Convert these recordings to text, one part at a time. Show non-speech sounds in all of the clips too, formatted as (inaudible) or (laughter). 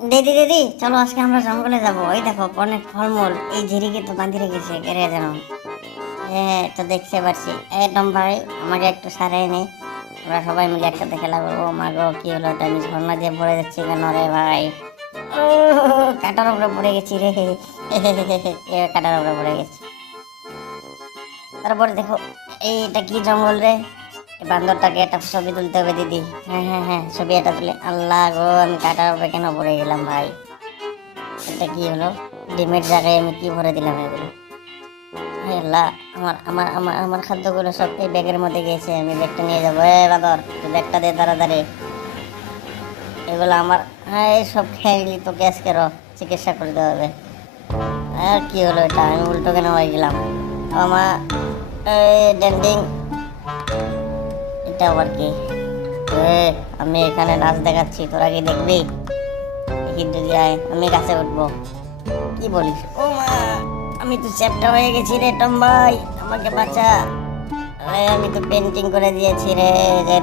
দিদি দিদি চলো আজকে আমরা জঙ্গলে যাব। ওই দেখো, অনেক ফলমূল। এই ঝিরিকে তো বাঁধি রেখেছে কেড়ে যেন হ্যাঁ তো দেখতে পাচ্ছি। একদম ভাই, আমাকে একটু সারাই নেই আমরা সবাই মিলে একসাথে খেলা করব। মা গো, কি হলো? এটা আমি ঝর্ণা দিয়ে পড়ে যাচ্ছি কেন রে ভাই? ও, কাটার উপরে পড়ে গেছি রে। কাটার উপরে পড়ে গেছি। তারপরে দেখো, এইটা কি জঙ্গল রে? বান্দরটাকে একটা ছবি তুলতে হবে, দিদি। হ্যাঁ হ্যাঁ হ্যাঁ ছবি এটা তুলে। আল্লাহ গো, আমি কাটার উপরে কেন? পড়ে গেলাম, ভাই। এটা কি হলো? ডিমের জায়গায় আমি কি ভরে দিলাম এগুলো? আল্লাহ, আমার আমার আমার আমার খাদ্যগুলো সব এই ব্যাগের মধ্যে গেছে আমি ব্যাগটা নিয়ে যাব। এ বাদর তুই ব্যাগটা দে তাড়াতাড়ি। এগুলো আমার হ্যাঁ এই সব খেয়ে গেলি তোকে আজকে র, চিকিৎসা করতে হবে। আর কি হলো এটা? আমি উল্টো কেন হয়ে গেলাম? আমার ডেন্ডিং এটা আবার কি। আমি এখানে নাচ দেখাচ্ছি, তোরা কি দেখবি? দেখি যদি আয়, আমি গাছে উঠবো। কি বলিস? ও মা, আমি তো চ্যাপটা হয়ে গেছি রে টম ভাই, আমাকে বাঁচা। আমি তো পেন্টিং করে দিয়েছি রে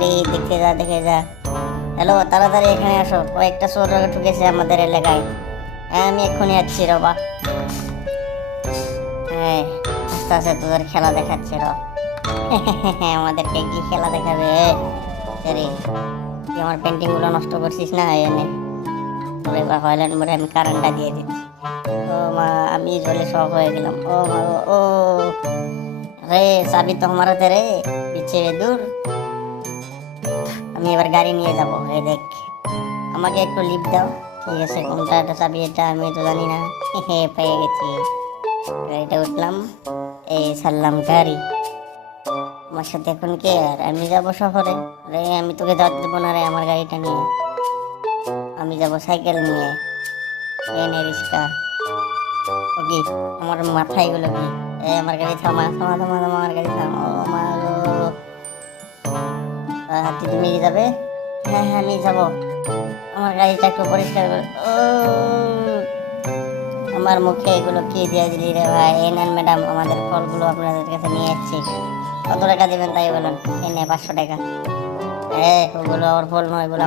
রে দেখে যা দেখে যা। হ্যালো, তাড়াতাড়ি এখানে আসো, কয়েকটা চোর ঢুকেছে আমাদের এলাকায়। হ্যাঁ আমি এক্ষুনি আসছি, রবা। হ্যাঁ আস্তে আস্তে তোদের খেলা দেখাচ্ছে, র। (laughs) আমাদেরকে কি খেলা দেখাবে। সরি তুই আমার পেন্টিংগুলো নষ্ট করছিস না এনে তোর এবার আমি কারেন্টটা দিয়ে দিচ্ছি। ও মা, আমি জলে শখ হয়ে গেলাম। ও মা ও। রে চাবি তো আমার হাতে রে, পিছে দূর। আমি এবার গাড়ি নিয়ে যাব, এই দেখ। আমাকে একটু লিফট দাও। ঠিক আছে, কোনটা একটা চাবি, এটা আমি তো জানি না। (laughs) পেয়ে গেছি। গাড়িটা উঠলাম। এই ছাড়লাম গাড়ি। আমার সাথে এখন কে? আর আমি যাব শহরে। রে আমি তোকে দাওয়াত দেবো না রে আমার গাড়িটা নিয়ে। আমি যাব সাইকেল নিয়ে। এনে রিক্সা ওকে আমার মাথায় এগুলো কি? এ, আমার গাড়ি থামা থামা থামা থামা, আমার গাড়ি থামা। ও মা তুই তুমি যাবে? হ্যাঁ হ্যাঁ আমি যাব। আমার গাড়িটা একটু পরিষ্কার করে ও! আমার মুখে এগুলো কি দিয়ে দিলি রে ভাই? এই নেন ম্যাডাম, আমাদের ফলগুলো আপনাদের কাছে নিয়ে যাচ্ছি কত টাকা দেবেন তাই বলুন? এই নে পাঁচশো টাকা। এ ওগুলো আমার ফল নয় এগুলো